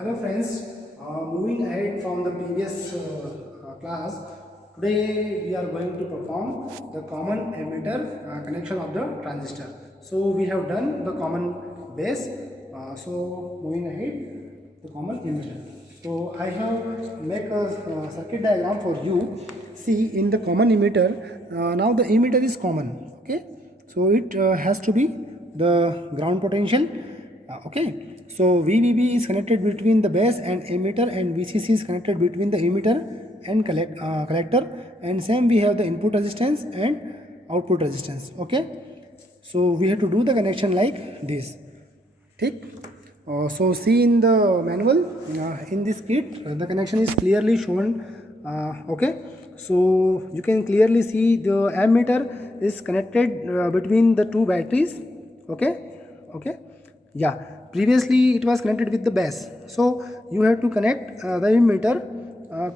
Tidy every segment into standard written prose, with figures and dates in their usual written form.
Hello friends, moving ahead from the previous class, today we are going to perform the common emitter connection of the transistor. So we have done the common base, so moving ahead, the common emitter. So I have make a circuit diagram for you. See, in the common emitter, now the emitter is common, okay? So it has to be the ground potential. Okay, so VBB is connected between the base and emitter, and VCC is connected between the emitter and collector, and same we have the input resistance and output resistance. Okay, so we have to do the connection like this. Take. So see in the manual, in this kit, the connection is clearly shown. Okay, so you can clearly see the ammeter is connected between the two batteries. Okay, yeah, previously it was connected with the base, so you have to connect the emitter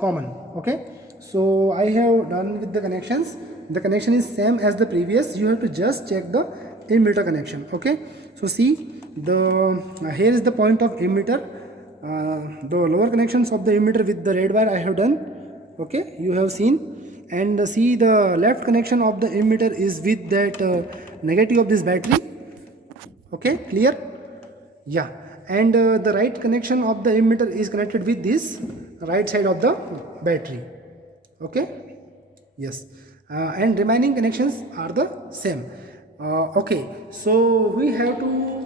common. Okay, so I have done with the connections. The connection is same as the previous. You have to just check the emitter connection. Okay, so see the here is the point of emitter. The lower connections of the emitter with the red wire I have done. Okay, you have seen, and see the left connection of the emitter is with that negative of this battery. Okay, clear? Yeah, and the right connection of the emitter is connected with this right side of the battery. Okay, yes, and remaining connections are the same. Okay, so we have to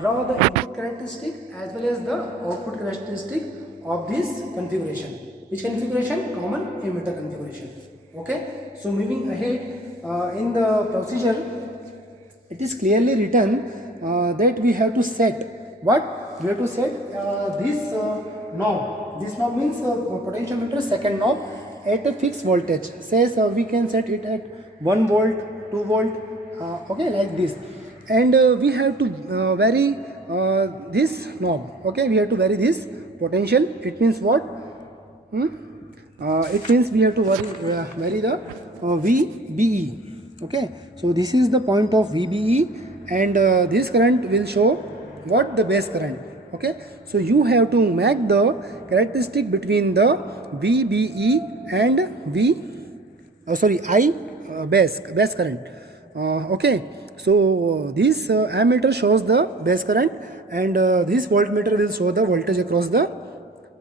draw the input characteristic as well as the output characteristic of this configuration. Which configuration? Common emitter configuration. Okay, so moving ahead in the procedure, it is clearly written that we have to set what? We have to set this knob. This knob means potentiometer second knob at a fixed voltage. Says we can set it at 1 volt, 2 volt, okay, like this. And we have to vary this knob. Okay, we have to vary this potential. It means what? It means we have to vary the VBE. Okay, so this is the point of VBE, and this current will show what? The base current. Okay, so you have to make the characteristic between the VBE and I base current. Okay, so this ammeter shows the base current, and this voltmeter will show the voltage across the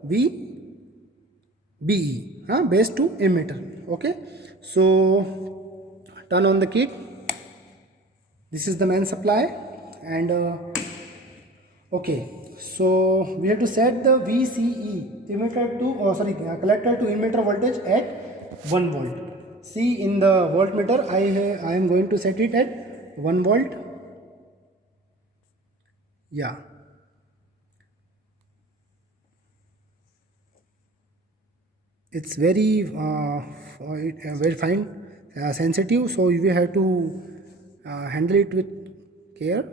VBE, base to emitter. Okay, so turn on the kit. This is the main supply, and okay, so we have to set the VCE emitter to collector to emitter voltage at 1 volt. See in the voltmeter, I am going to set it at 1 volt. Yeah, it's very very fine, sensitive, so you have to handle it with care.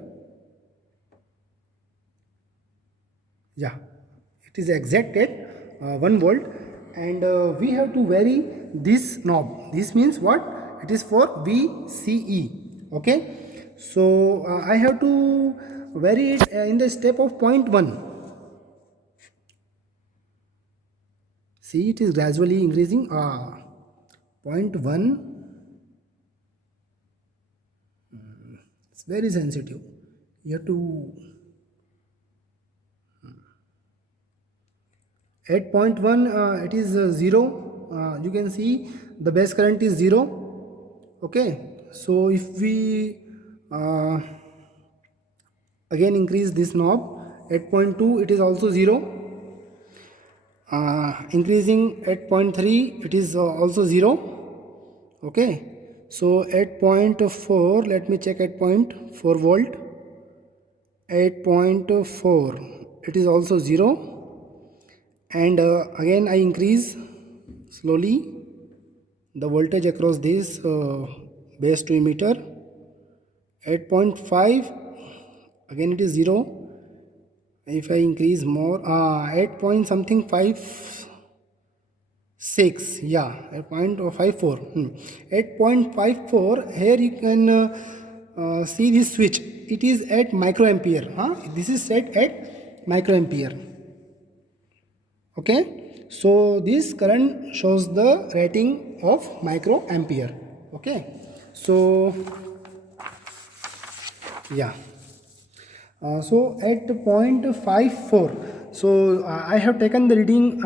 Yeah, it is exact at 1 volt, and we have to vary this knob. This means what? It is for VCE. Okay, so I have to vary it in the step of 0.1. See, it is gradually increasing. 0.1. It's very sensitive. You have to at 0.1 it is 0. You can see the base current is 0. Okay, so if we again increase this knob at 0.2, it is also 0. Increasing at 0.3, it is also 0. Okay, so at 0.4, let me check at 0.4 volt. At 0.4, it is also 0. And again I increase slowly the voltage across this base to emitter. At 0.5, again it is 0. If I increase more, at point something 5 6, yeah, at 0.54. At 0.54, here you can see this switch. It is at microampere. This is set at microampere. Okay, so this current shows the rating of microampere. Okay, so yeah. So at 0.54, so I have taken the reading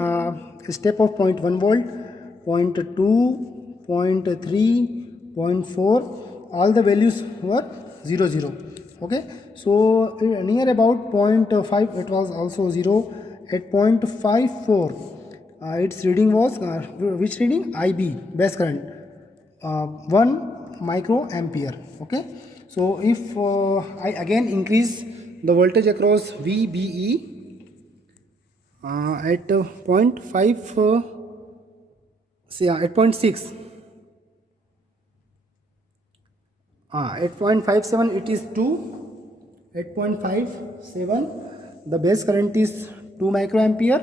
step of 0.1 volt, 0.2, 0.3, 0.4, all the values were 0, 0. Okay, so near about 0.5 it was also 0. At 0.54 its reading was which reading? IB, base current, 1 microampere. Okay, so if I again increase the voltage across VBE at zero point 0.5 at 0.6, at 0.57 it is 2, at 0.57 the base current is 2 microampere,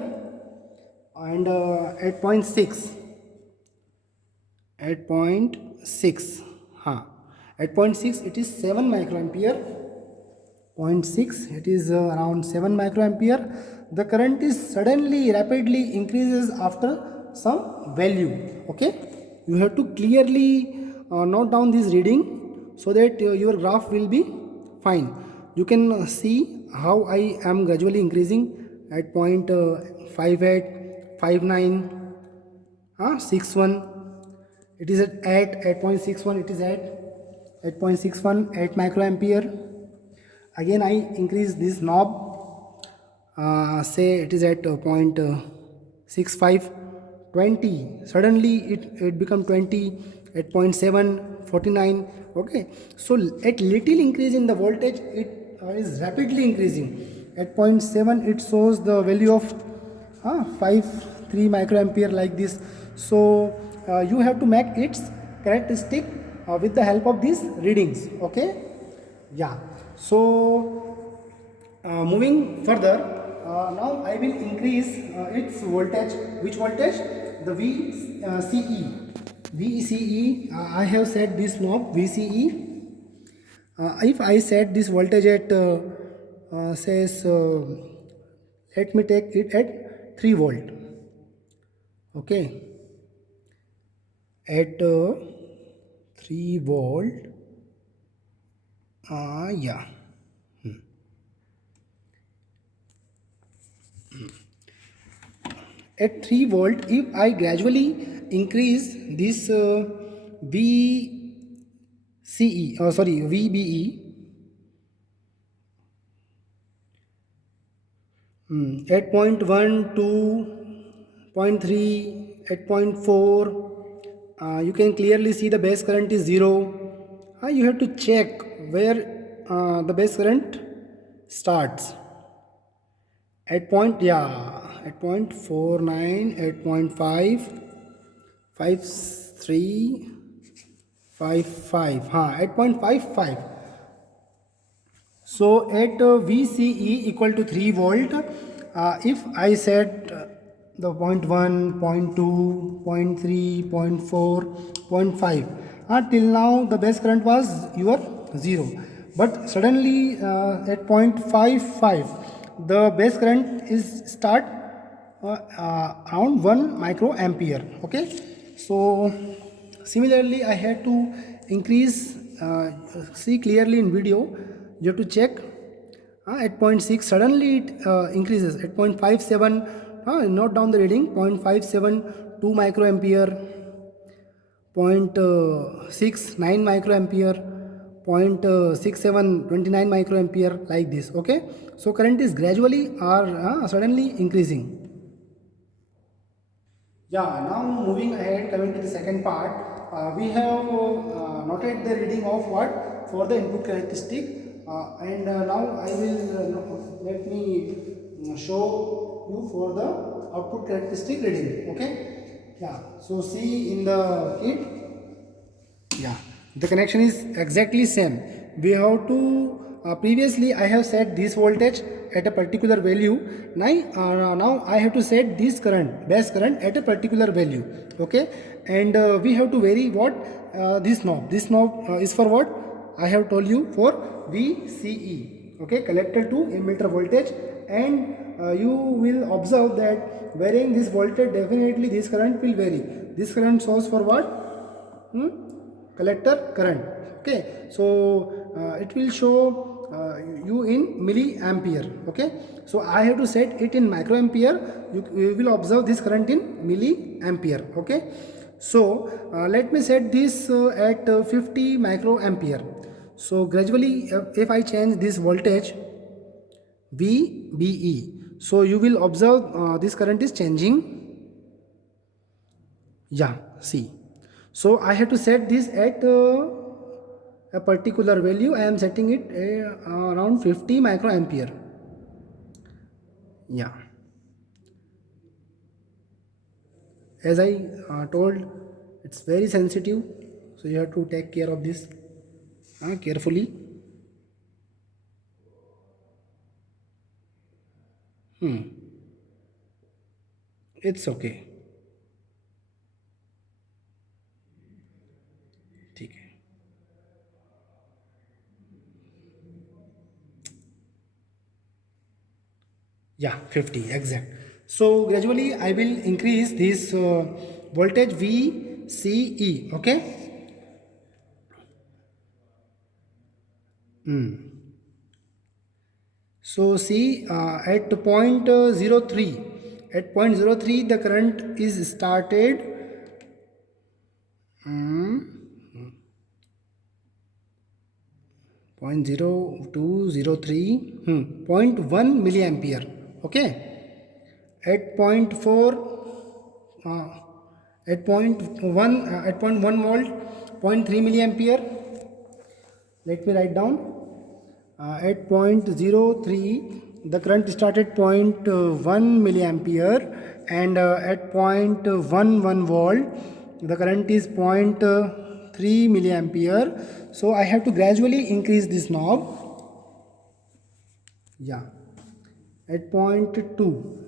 and at 0.6, at 0.6 at 0.6 it is 7 microampere. 0.6 it is around 7 microampere. The current is suddenly rapidly increases after some value. Okay, you have to clearly note down this reading so that your graph will be fine. You can see how I am gradually increasing at 0.58, 59, 61 it is at 0.61 it is at 0.61 8 microampere. Again I increase this knob, say it is at 0.65, 20, suddenly it become 20, at 0.7 49. Okay, so at little increase in the voltage it is rapidly increasing. At 0.7 it shows the value of 3 microampere like this. So you have to make its characteristic with the help of these readings. Okay, yeah. So moving further, now I will increase its voltage. Which voltage? The VCE. VCE, I have set this knob VCE. If I set this voltage at says let me take it at 3 volt. Okay, at 3 volt. Yeah. At 3 volt, if I gradually increase this VCE, sorry, VBE, at 0.1, 2, 0.3, at 0.4, you can clearly see the base current is 0. You have to check where the base current starts. At point, yeah, at 0.49, at 0.5, 53, 55, at 0.55. So at VCE equal to 3 volt, if I set the 0.1, 0.2, 0.3, 0.4, 0.5, till now the base current was your 0. But suddenly at 0.55, the base current is start around 1 microampere. Okay, so similarly I had to increase, see clearly in video, you have to check at 0.6 suddenly it increases. At 0.57 note down the reading, 0.57 2 microampere, 0.69 microampere, 0.67 29 microampere, like this. Okay, so current is gradually or suddenly increasing. Yeah, now moving ahead, coming to the second part, we have noted the reading of what for the input characteristic, and now I will let me show you for the output characteristic reading. Okay, yeah. So see in the kit, yeah, the connection is exactly same. We have to previously I have set this voltage at a particular value. Now I have to set this current, base current, at a particular value. Okay, and we have to vary what this knob. This knob is for what? I have told you for VCE. Okay, collector to emitter voltage, and you will observe that varying this voltage, definitely this current will vary. This current source for what? Collector current. Okay, so it will show you in milliampere. Okay, so I have to set it in microampere. You will observe this current in milliampere. Okay, so let me set this at 50 microampere. So gradually, if I change this voltage VBE, so you will observe this current is changing. Yeah, see. So I have to set this at a particular value. I am setting it around 50 microampere. Yeah. As I told, it's very sensitive. So you have to take care of this carefully. It's okay. ठीक है. Yeah, 50 exact. So gradually I will increase this voltage VCE. Okay. So see at point 03, at point 03 the current is started. Point 0203, 0.1 milliampere. Okay. At point 4, uh, at point 1, at point 1 volt, 0.3 milliampere. Let me write down. At point 03, the current started 0.1 milliampere, and at 0.11 volt, the current is 0.3 milliampere. So I have to gradually increase this knob. Yeah. At point 2.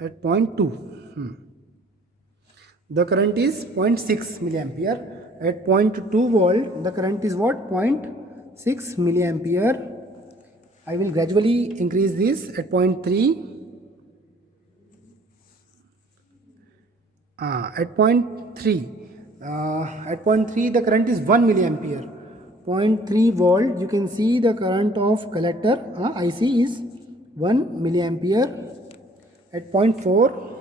At point 2. The current is 0.6 milliampere. At 0.2 volt, the current is what? 0.6 milliampere. I will gradually increase this at 0.3. At 0.3. At 0.3, the current is 1 milliampere. 0.3 volt, you can see the current of collector IC is 1 milliampere. At 0.4,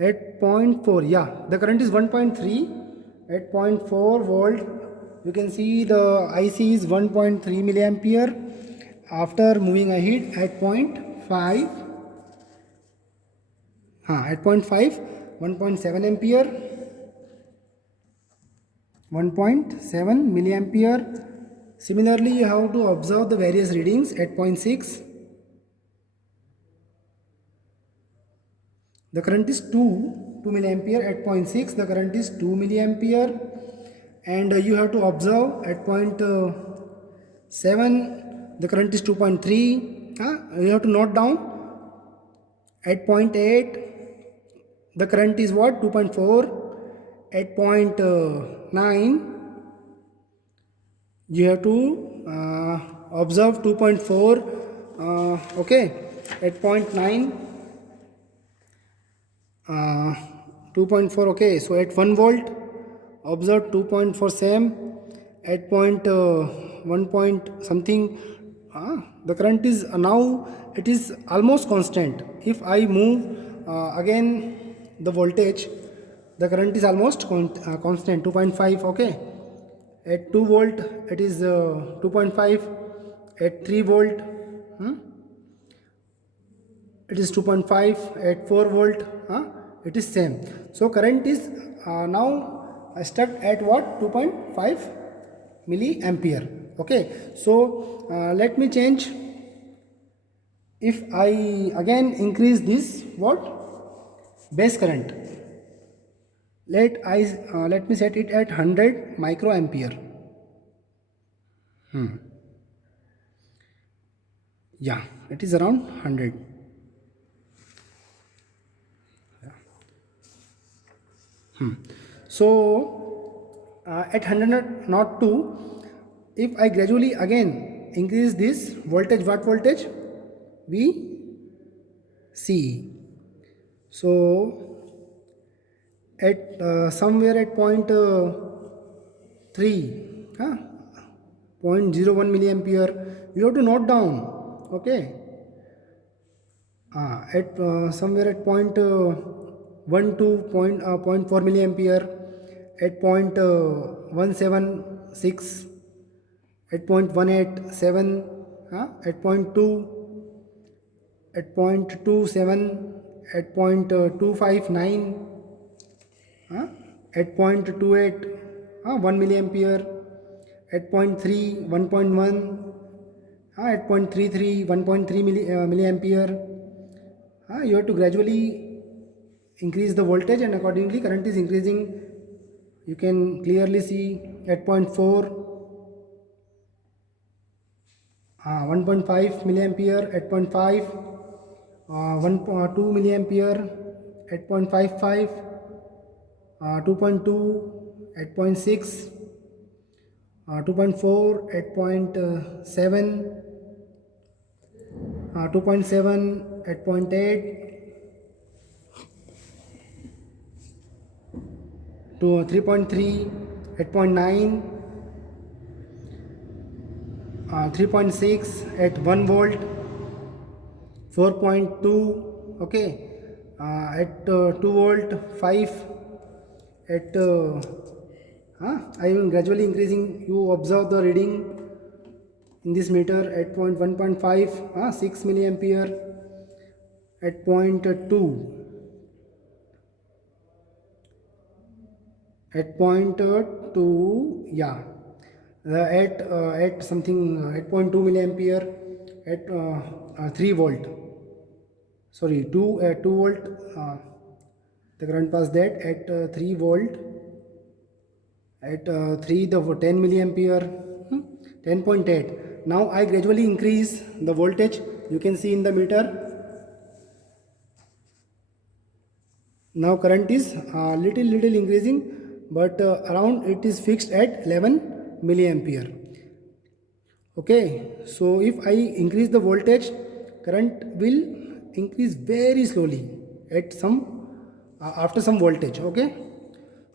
at 0.4, yeah, the current is 1.3. At 0.4 volt, you can see the IC is 1.3 milliampere. After moving ahead at 0.5, at 0.5, 1.7 ampere, 1.7 milliampere. Similarly, you have to observe the various readings. At 0.6, the current is 2 milliampere. At 0.6, the current is 2 milliampere. And you have to observe at 0.7, the current is 2.3. You have to note down. At 0.8, the current is what? 2.4. At 0.9, you have to observe 2.4. Okay. At 0.9, 2.4. Okay, so at 1 volt, observe 2.4 same. At 1 point something, the current is now it is almost constant. If I move again the voltage, the current is almost constant, 2.5. Okay. At 2 volt it is 2.5. At 3 volt, it is 2.5. At 4 volt, it is same. So current is now stuck at what? 2.5 milliampere. Okay, so let me change. If I again increase this what? Base current, let me set it at 100 microampere. Yeah, it is around 100. So at 100 not 2, if I gradually again increase this voltage, what voltage? VC. So at somewhere at point 3, huh? 0.01 milliampere, you have to note down, okay? At somewhere at point 1 to point 0.4 milliampere, at point 176, at point 187, at point 2, at point 27, at point 259, at point 28, 1 milliampere, at point 3, 1.1, at point 33, 1.3 milliampere. You have to gradually increase the voltage, and accordingly current is increasing. You can clearly see at point 4, 1.5 milliampere, at point 5, 1.2 milliampere, at point 55, 2.2, at point 6, 2.4, at point 7, 2.7, at point 8, to 3.3, at point 9, 3.6 at 1 volt, 4.2, okay, at 2 volt, 5 at I am gradually increasing. You observe the reading in this meter at point 1.5, 6 milliampere, at point 2, at point 2, yeah, at something at point 2 milliampere, at 3 volt, sorry, 2 volt, the current passed that at 3 volt, at 3 the 10 milliampere, 10.8. Now I gradually increase the voltage. You can see in the meter. Now current is little increasing, but around it is fixed at 11 milliampere. Okay, so if I increase the voltage, current will increase very slowly at some after some voltage. Okay,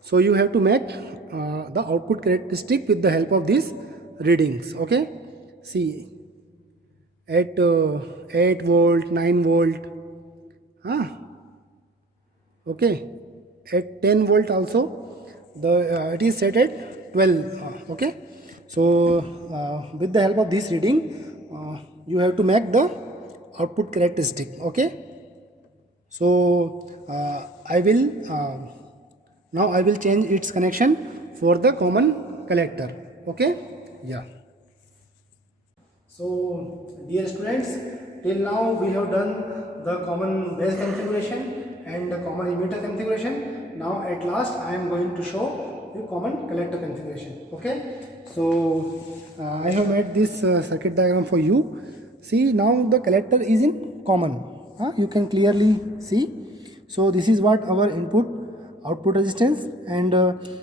so you have to make the output characteristic with the help of these readings. Okay, see at 8 volt, 9 volt, okay, at 10 volt also the it is set at 12. Okay, so with the help of this reading you have to make the output characteristic. Okay, so I will now I will change its connection for the common collector. Okay, yeah. So dear students, till now we have done the common base configuration and the common emitter configuration. Now at last I am going to show the common collector configuration. Okay, so I have made this circuit diagram for you. See, now the collector is in common. You can clearly see. So this is what our input output resistance, and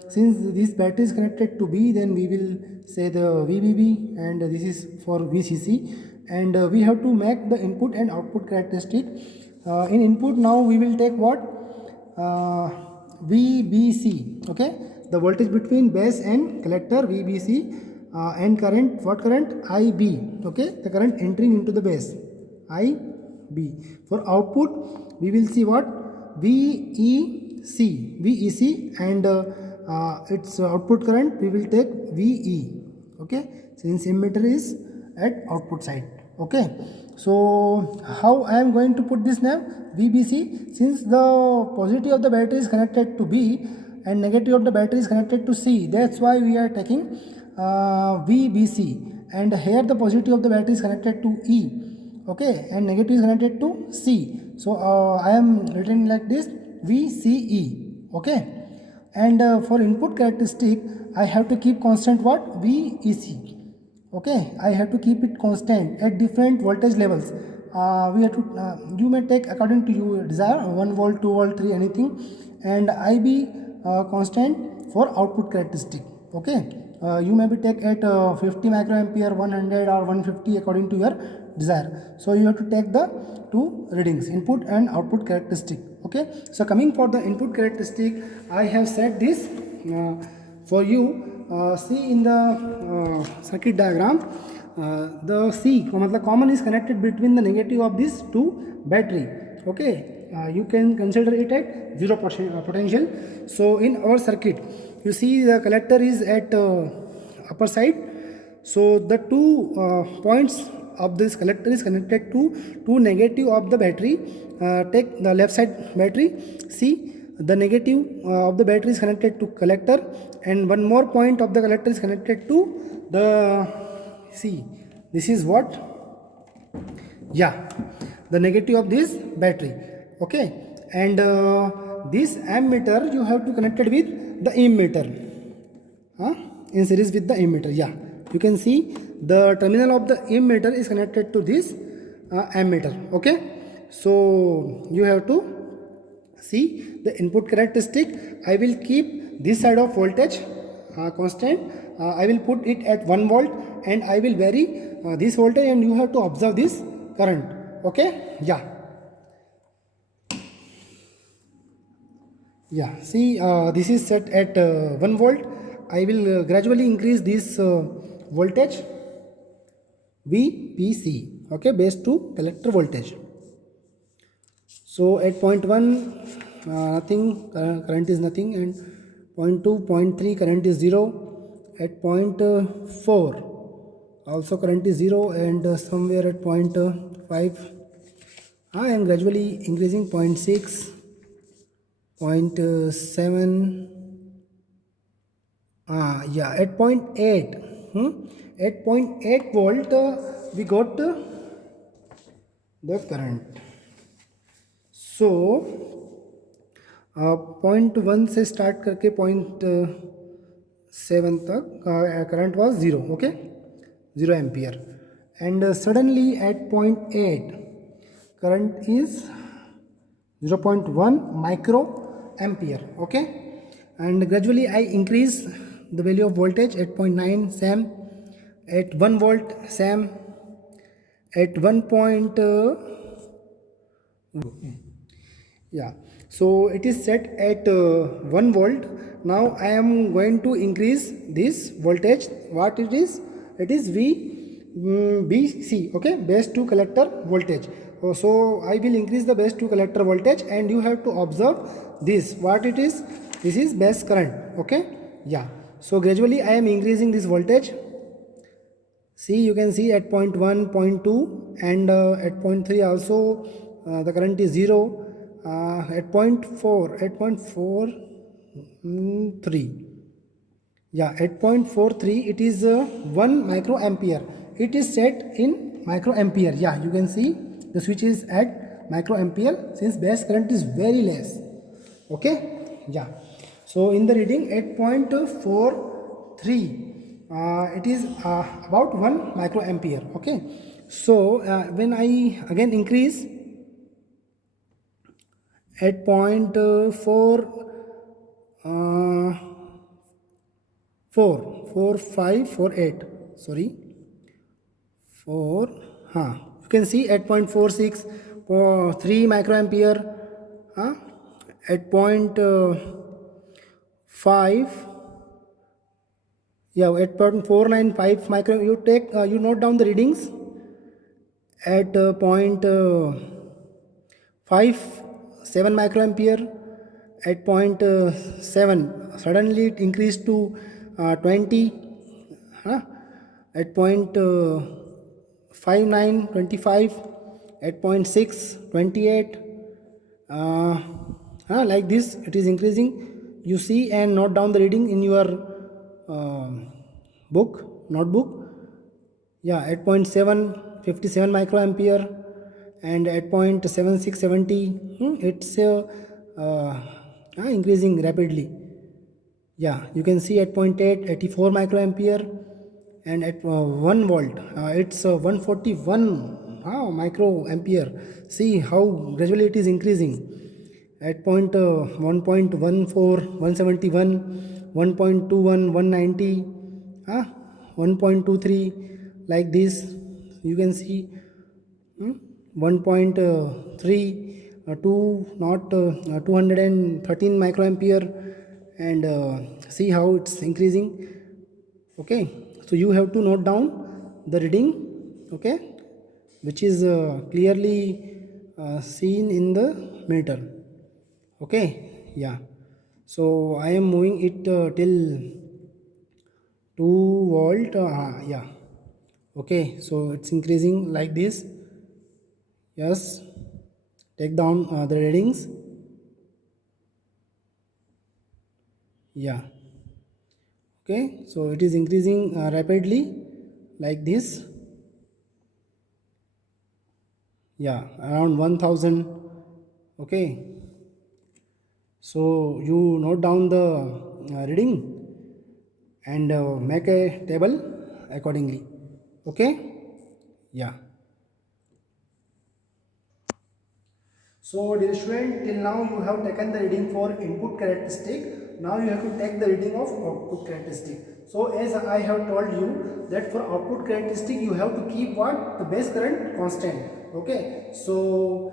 since this battery is connected to B, then we will say the VBB, and this is for VCC, and we have to make the input and output characteristic. In input now we will take what? VBC, okay, the voltage between base and collector, VBC, and current, what current? IB, okay, the current entering into the base, IB. For output we will see what? VEC, and its output current we will take VE. Okay, since emitter is at output side. Okay, so how I am going to put this name? VBC, since the positive of the battery is connected to B and negative of the battery is connected to C, that's why we are taking VBC, and here the positive of the battery is connected to E, okay, and negative is connected to C. So I am written like this, VCE. Okay, and for input characteristic I have to keep constant what? VEC. Okay, I have to keep it constant at different voltage levels. We have to you may take according to your desire, 1 volt, 2 volt, 3, anything, and IB constant for output characteristic. Okay, you maybe take at 50 microampere, 100 or 150 according to your desire. So you have to take the two readings, input and output characteristic. Okay, so coming for the input characteristic, I have set this for you. See in the circuit diagram, the C मतलब common is connected between the negative of these two battery. Okay, you can consider it at 0 potential. So in our circuit, you see the collector is at upper side. So the two points of this collector is connected to two negative of the battery. Take the left side battery. See, the negative of the battery is connected to collector, and one more point of the collector is connected to the, see, this is what, yeah, the negative of this battery. Okay, and this ammeter you have to connect it with the emitter, in series with the emitter. Yeah, you can see the terminal of the emitter is connected to this ammeter. Okay, so you have to see the input characteristic. I will keep this side of voltage constant. I will put it at 1 volt, and I will vary this voltage, and you have to observe this current. Okay, yeah, see, this is set at 1 volt. I will gradually increase this voltage VPC, okay, base to collector voltage. So at point 1 nothing, current is nothing, and point 2, point 3 current is 0. At point 4 also current is 0, and somewhere at point 5 I am gradually increasing point 6, point 7, yeah, at point 8, at point 8 volt we got the current. So point 1 से start करके point 7 तक current was 0. Okay, 0 ampere, and suddenly eight point 8 current is 0.1 micro ampere. Okay, and gradually I increase the value of voltage at 0.9 same, at 1 volt same, at 1 point yeah, so it is set at 1 volt. Now I am going to increase this voltage. What it is? It is BC, okay, base to collector voltage. So I will increase the base to collector voltage, and you have to observe this, what it is. This is base current. Okay, yeah, so gradually I am increasing this voltage. See, you can see at point 1, point 2, and at point 3 also the current is 0. At point 4, at point 4 3, yeah, at point 43 it is 1 microampere. It is set in microampere. Yeah, you can see the switch is at microampere since base current is very less. Okay, yeah, so in the reading at point 43 it is about 1 microampere. Okay, so when I again increase at point 548, sorry, 4, you can see at point 46 3 microampere, at point 5, yeah, at point 495 micro. You take you note down the readings. At point 5 7 microampere, at point 7 suddenly it increased to 20, at point 5 9 25, at point 6 28, like this it is increasing. You see and note down the reading in your notebook. Yeah, at point 7 57 microampere, and at point 76 70, it's increasing rapidly. Yeah, you can see at point 8 84 microampere, and at 1 volt it's 141 microampere. See how gradually it is increasing. At point 1.14 171, 1.21, 190, 1.23, like this. You can see 1.3, 2 not 213 microampere, and see how it's increasing. Okay, so you have to note down the reading, okay, which is clearly seen in the meter. Okay, yeah. So I am moving it till 2 volt. Yeah. Okay, so it's increasing like this. Yes, take down the readings. Yeah. Okay, so it is increasing rapidly like this. Yeah, around 1000. Okay, so you note down the reading and make a table accordingly. Okay, yeah. So dear student, till now you have taken the reading for input characteristic. Now you have to take the reading of output characteristic. So as I have told you that for output characteristic you have to keep what? The base current constant. Okay. So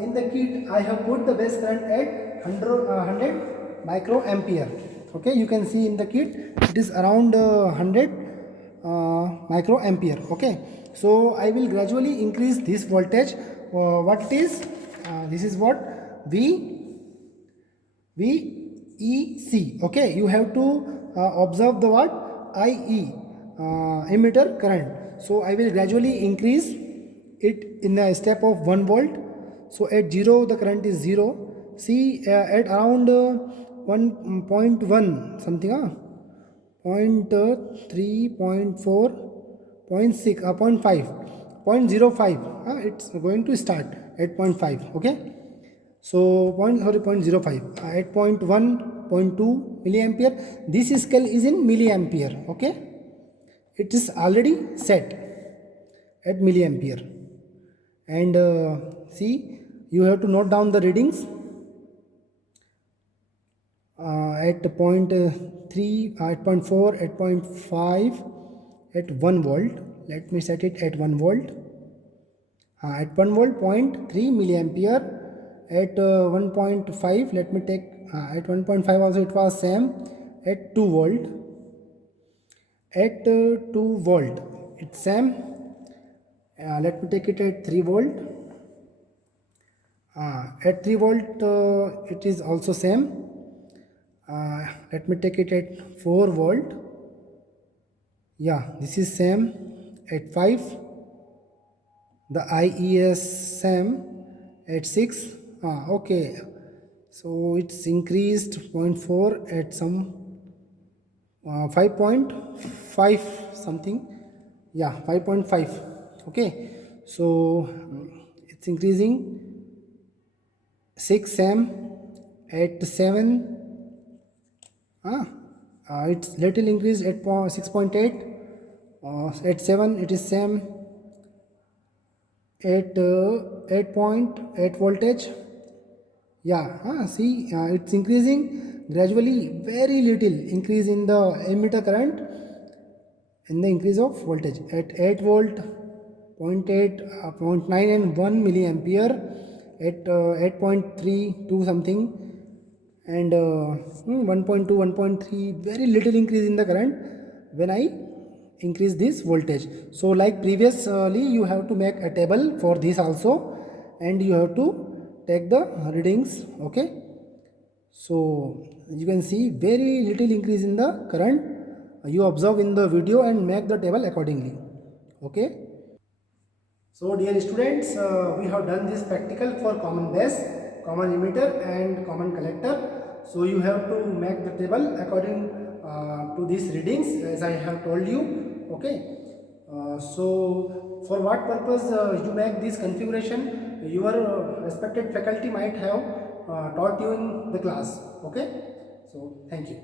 in the kit I have put the base current at 100 microampere. Okay. You can see in the kit it is around 100 microampere. Okay. So I will gradually increase this voltage. What it is? This is what VEC. Okay, you have to observe the what IE, emitter current. So I will gradually increase it in a step of 1 volt. So at 0 the current is 0. See at around 1.1 something, 0.3, 0.4, 0.6, 0.5, 0.05. It's going to start at 0.5. Okay, so 0.05 at 0.1, 0.2 milliampere. This scale is in milliampere. Okay, it is already set at milliampere. And see, you have to note down the readings at 0.3, at 0.4, at 0.5, at 1 volt. Let me set it at 1 volt. At 1 volt, 0.3 milliampere. At 1.5, let me take at 1.5 also it was same. At 2 volt. At 2 volt, it's same. Let me take it at 3 volt. At 3 volt, it is also same. Let me take it at 4 volt. Yeah, this is same. At 5, the IES same. At 6, okay, so it's increased 0.4 at some 5.5 something. Yeah, 5.5. Okay, so it's increasing 6 m at 7. It's little increased at 6.8. At 7 it is same. At 8.8 voltage. Yeah, see, it's increasing gradually, very little increase in the emitter current and the increase of voltage. At 8 volt, 0.8, 0.9 and 1 milliampere. At 8.3, 2 something, and 1.2, 1.3, very little increase in the current when I increase this voltage. So like previously, you have to make a table for this also, and you have to take the readings. Okay, so you can see very little increase in the current. You observe in the video and make the table accordingly. Okay, so dear students, we have done this practical for common base, common emitter and common collector. So you have to make the table according to these readings as I have told you. Okay, so for what purpose you make this configuration, your respected faculty might have taught you in the class. Okay, so thank you.